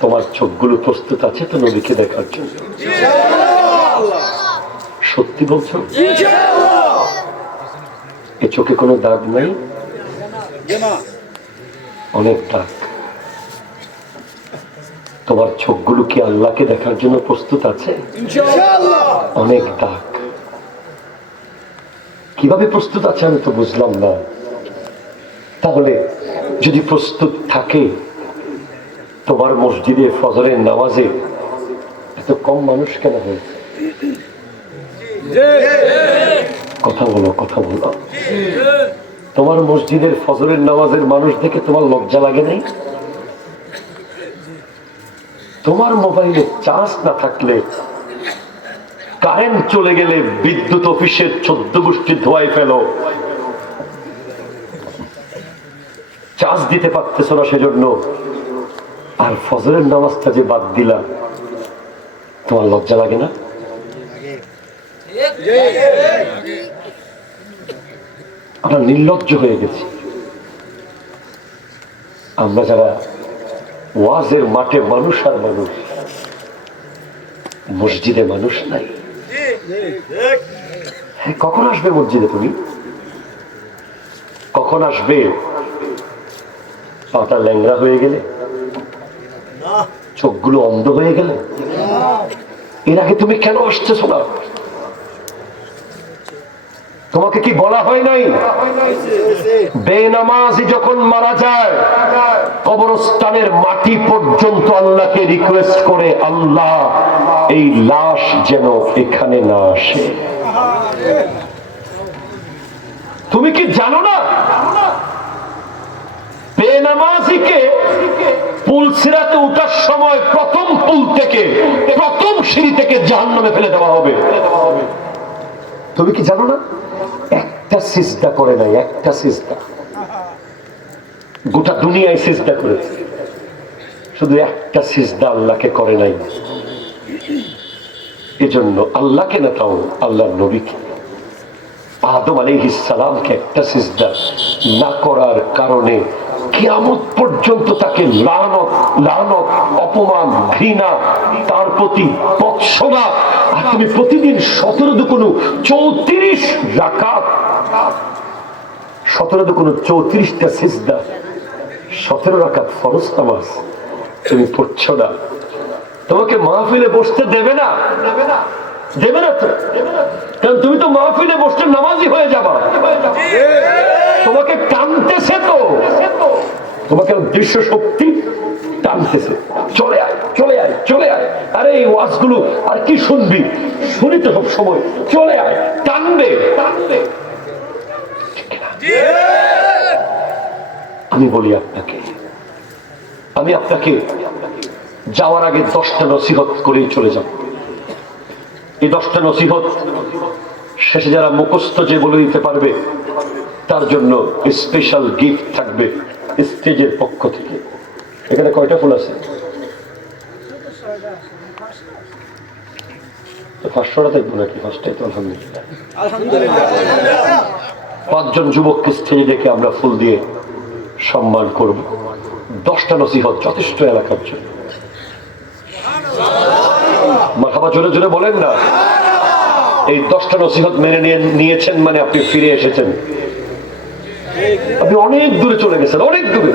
তোমার চোখগুলো প্রস্তুত আছে তো নবীকে দেখার জন্য? সত্যি বলছো? এ চোখে কোনো দাগ নাই? অনেক দাগ। তোমার চোখগুলো কি আল্লাহকে দেখার জন্য প্রস্তুত আছে? অনেক দাগ। কীভাবে প্রস্তুত আছে আমি তো বুঝলাম না। তাহলে যদি প্রস্তুত থাকে তোমার মসজিদে ফজরের নামাজে এত কম মানুষ কেন হয়েছে কথা বলো কথা বলো তোমার মসজিদের ফজরের নামাজের মানুষ দেখে তোমার লজ্জা লাগে নাই? তোমার মোবাইলে চার্জ না থাকলে কারেন্ট চলে গেলে বিদ্যুৎ অফিসের চোদ্দ গোষ্ঠী ধোয়াই ফেলো। চার্জ দিতে পারতেছ না সেজন্য আর ফজরের নামাজটা যে বাদ দিলা তোমার লজ্জা লাগে না? আমরা নির্লজ্জ হয়ে গেছি। আমরা যারা ওয়াজের মাঠে মানুষ আর মানুষ মসজিদে মানুষ নাই। হ্যাঁ, কখন আসবে মসজিদে তুমি? কখন আসবে? পাটা ল্যাংরা হয়ে গেলে? চোখগুলো অন্ধ হয়ে গেলে? এর আগে তুমি কেন আসতেছো না? তোমাকে কি বলা হয় নাই? বেনামাজি যখন মারা যায়, কবরস্থানের মাটি পর্যন্ত আল্লাহকে রিকোয়েস্ট করে, আল্লাহ, এই লাশ যেন এখানে না আসে। তুমি কি জানো না বেনামাজিকে পুল সিরাতে উঠার সময় প্রথম পুল থেকে, প্রথম সিঁড়ি থেকে জাহান্নামে ফেলে দেওয়া হবে। তুমি কি জানো না? একটা সিজদা করে নাই, একটা সিজদা। গোটা দুনিয়ায় সিজদা করেছে। শুধু একটা সিজদা আল্লাহকে করে নাই। এজন্য আল্লাহকে না তাও আল্লাহর নবীকে। আদম আলাইহিসালামকে একটা সিজদা না করার কারণে কিয়ামত পর্যন্ত তাকে লানত লানত, অপমান, ঘৃণা, তার প্রতি বৎসনা আর তুমি প্রতিদিন সতেরো দুকুনো চৌত্রিশ রাকাত, সতেরো দুকুনো চৌত্রিশটা সিজদা, সতেরো রাকাত ফরজ নামাজ, তুমি পড়ছো না। তোমাকে মাহফিলে বসতে দেবে না। দেবে না তো? কারণ তুমি তো মাহফিলে বসতে নামাজি হয়ে যাবা। তোমাকে টানতেছে তো। তোমাকে দৃশ্য শক্তি টানতেছে। চলে আয় চলে আয় চলে আয়। আরে এই ওয়াজগুলো আর কি শুনবি? শুনি তো সব সময়। চলে আয়, টানবে টানবে। আমি বলি আপনাকে, আমি আপনাকে যাওয়ার আগে দশটা নসিহত করেই চলে যাব। এই দশটা নসিহত শেষে যারা মুখস্থ যে বলে দিতে পারবে তার জন্য স্পেশাল গিফট থাকবে স্টেজের পক্ষ থেকে। এখানে কয়টা ফুল আছে? পাঁচজন যুবককে স্টেজে ডেকে আমরা ফুল দিয়ে সম্মান করব। দশটা নসিহত যথেষ্ট এলাকার জন্য। মাখাবা জোরে জোরে বলেন না। এই দশটা নসিহত মেনে নিয়ে নিয়েছেন মানে আপনি ফিরে এসেছেন। আপনি অনেক দূরে চলে গেছেন অনেক দূরে।